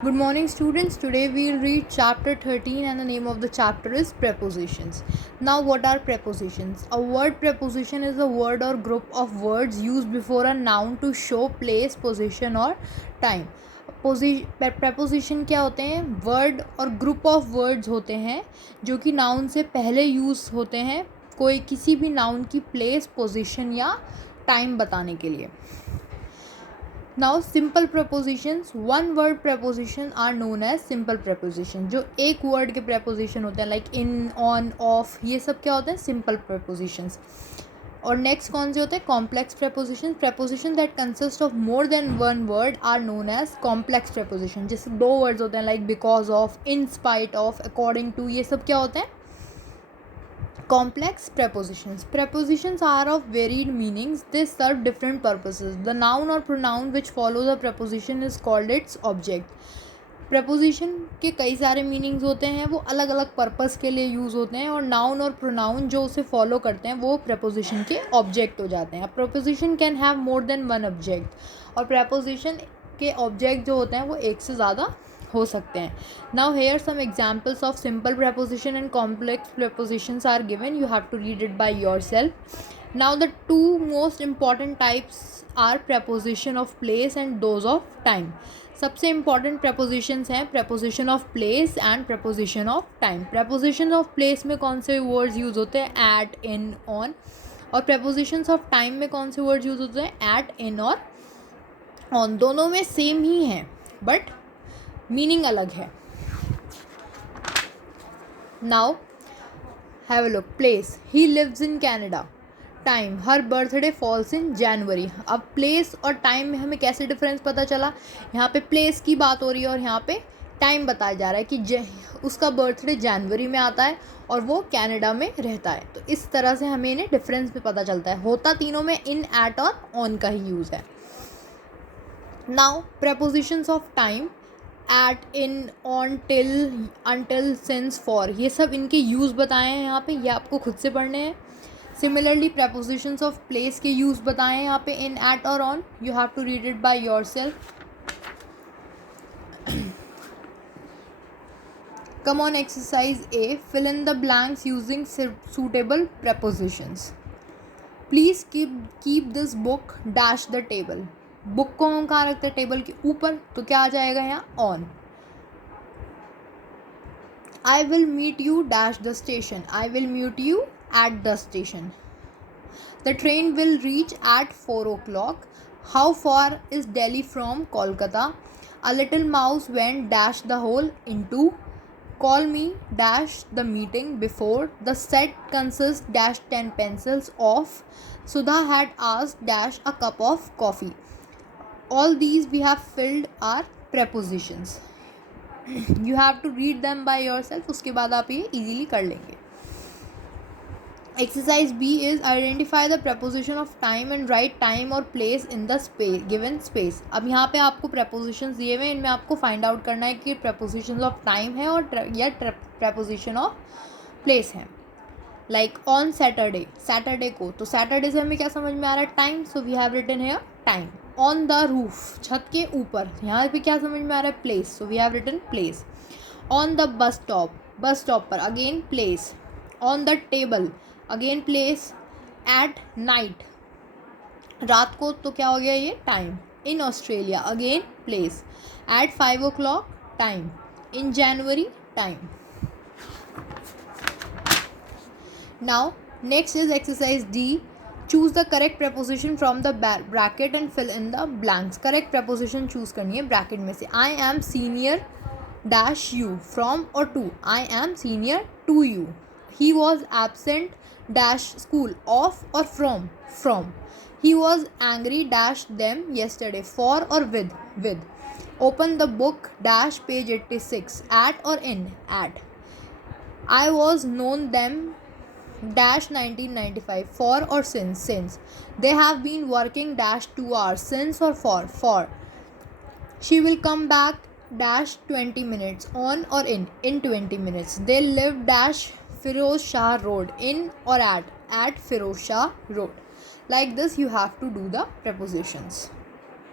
Good morning, students. Today we'll read chapter 13 and the name of the chapter is prepositions. Now, what are prepositions? A word preposition is a word or group of words used before a noun to show place, position or time. preposition क्या होते हैं? Word और group of words होते हैं जो कि noun से पहले यूज़ होते हैं कोई किसी भी नाउन की प्लेस, पोजीशन या टाइम बताने के लिए. Now simple prepositions, one word preposition are known as simple preposition. जो एक वर्ड के प्रपोजिशन होते हैं लाइक इन, ऑन, ऑफ, ये सब क्या होते हैं? Simple propositions. और नेक्स्ट कौन से होते हैं? Complex preposition. Preposition that consist of more than one word are known as complex preposition. जैसे दो वर्ड्स होते हैं like because of, in spite of, according to, ये सब क्या होते हैं? Complex prepositions. Prepositions are of varied meanings. They serve different purposes. The noun or pronoun which follows a preposition is called its object. Preposition के कई सारे meanings होते हैं, वो अलग अलग पर्पस के लिए यूज़ होते हैं और नाउन और प्रोनाउन जो उसे फॉलो करते हैं वो प्रपोजिशन के ऑब्जेक्ट हो जाते हैं. Preposition can have more than one object और प्रपोजिशन के ऑब्जेक्ट जो होते हैं वो एक से ज़्यादा हो सकते हैं. Now here some examples of simple preposition and complex prepositions are given. You have to read it by yourself. Now the two most important types are preposition of place and those of time. सबसे important prepositions हैं preposition of place and preposition of time. Preposition of place में कौन से words use होते हैं? At, in, on. और prepositions of time में कौन से वर्ड्स यूज़ होते हैं? एट, इन और ऑन. दोनों में सेम ही हैं बट मीनिंग अलग है. Now have a look. Place, he lives in Canada. Time, her birthday falls in January. अब प्लेस और टाइम में हमें कैसे डिफरेंस पता चला? यहाँ पे प्लेस की बात हो रही है और यहाँ पे टाइम बताया जा रहा है कि उसका बर्थडे जनवरी में आता है और वो कनाडा में रहता है. तो इस तरह से हमें इन्हें डिफरेंस भी पता चलता है. होता तीनों में इन, एट और ऑन का ही यूज़ है. Now prepositions of time, at, in, on, till, until, since, for, ये सब इनके यूज़ बताए हैं यहाँ पे, ये आपको खुद से पढ़ने हैं. सिमिलरली प्रपोजिशंस ऑफ प्लेस के यूज़ बताए हैं यहाँ पे इन, एट और on. You have to read it by yourself. Come on exercise A, fill in the blanks using suitable prepositions. Please keep this book dash the table. Book को हम कहाँ रखते हैं? टेबल के ऊपर. तो क्या आ जाएगा यहाँ? On. I will meet you dash the station. I will meet you at the station. The train will reach at 4 o'clock. How far is Delhi from Kolkata? A little mouse went dash the hole into. Call me dash the meeting before. The set consists dash 10 pencils of. Sudha had asked dash a cup of coffee. All these we have filled are prepositions. You have to read them by yourself. उसके बाद आप ये easily कर लेंगे. Exercise B is identify the preposition of time and write time or place in the space given space. अब यहाँ पे आपको prepositions दिए हुए हैं, इनमें आपको find out करना है कि prepositions of time है और या preposition of place है. Like on Saturday, Saturday को, तो Saturday से हमें क्या समझ में आ रहा है? Time. So we have written here time. On the roof, छत के ऊपर, यहाँ पे क्या समझ में आ रहा है? Place. So we have written place. On the bus stop, bus stop पर again place. On the table, again place. At night, रात को, तो क्या हो गया ये? Time. In Australia, again place. At 5 o'clock, time. In January, time. Now next is exercise D. Choose the correct preposition from the bracket and fill in the blanks. Correct preposition choose करनी है bracket में से. I am senior dash you from और to. I am senior to you. He was absent dash school of or from. He was angry dash them yesterday for or with. Open the book dash page 86. At or in, at. I was known them dash 1995 for or since. They have been working dash 2 hours since or for. She will come back dash 20 minutes on or in 20 minutes. They live dash Firoz Shah Road, in or at Firoz Shah Road. Like this you have to do the prepositions.